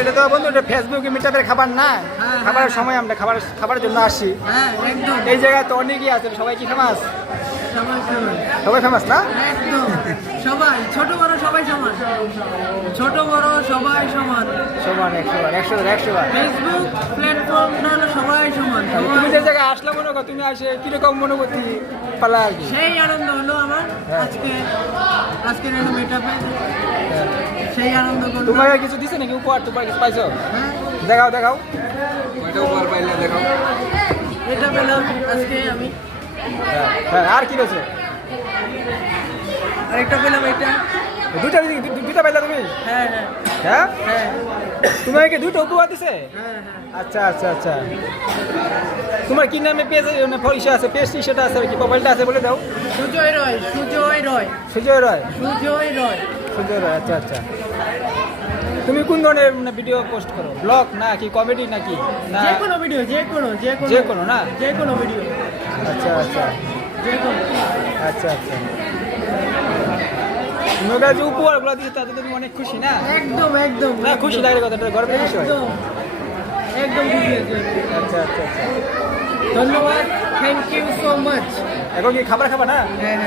এটা তো বন্ধু এটা ফেসবুকে মিটাপের খাবার না, হ্যাঁ, খাবারের হ্যাঁ, সময় আমরা খাবারের জন্য আসি। হ্যাঁ একদম এই জায়গায় তো অনেকেই আছে, সবাই কি ফেমাস? সবাই সমান সবাই ফেমাস না? একদম সবাই ছোট বড় সবাই সমান ছোট বড় সবাই সমান সমান 100 বার। ফেসবুক প্ল্যাটফর্মটা হলো সবাই সমান তুমি যে জায়গায় আসলে মনে করো, তুমি আসে কিরকম অনুভূতি পালা আর কি? সেই আনন্দ হলো আমার হ্যাঁ। আজকের এরকম মেটাপে সেই আনন্দ করলাম। তোমাকে কিছু দিছে নাকি উপহার? তোমার কিছু পাইছো? হ্যাঁ দেখাও কয়টা উপহার পাইলে দেখাও। এটা পেলাম আজকে আমি হ্যাঁ, আর কি রয়েছে? আরেকটা পেলাম এটা দুইটা পাইলা তুমি? হ্যাঁ হ্যাঁ হ্যাঁ, হ্যাঁ তোমাকে দুটো উপহার দিছে? হ্যাঁ আচ্ছা। তোমার কি নামে পেজ ইসে আছে, পেজ সেটা আছে কি, মোবাইলটা আছে বলে দাও। সুজয় রয় সুজয় রয়। সুজয় রয় সুজয় রয়, আচ্ছা। তুমি কোন ধরনের ভিডিও পোস্ট করো? ব্লগ না কি কমেডি নাকি না? যে কোনো ভিডিও যে কোনো না? যে কোনো ভিডিও আচ্ছা যে কোনো আচ্ছা। তোমার কাছে উপহারগুলো দিচ্ছে তাতে তুমি অনেক খুশি না? একদম না, খুশি লাগে কথাটা, গর্বের বিষয়। একদম খুশি হয়েছে। আচ্ছা। ধন্যবাদ, থ্যাংক ইউ সো মাচ। এখন কি খাবার খাবা না? হ্যাঁ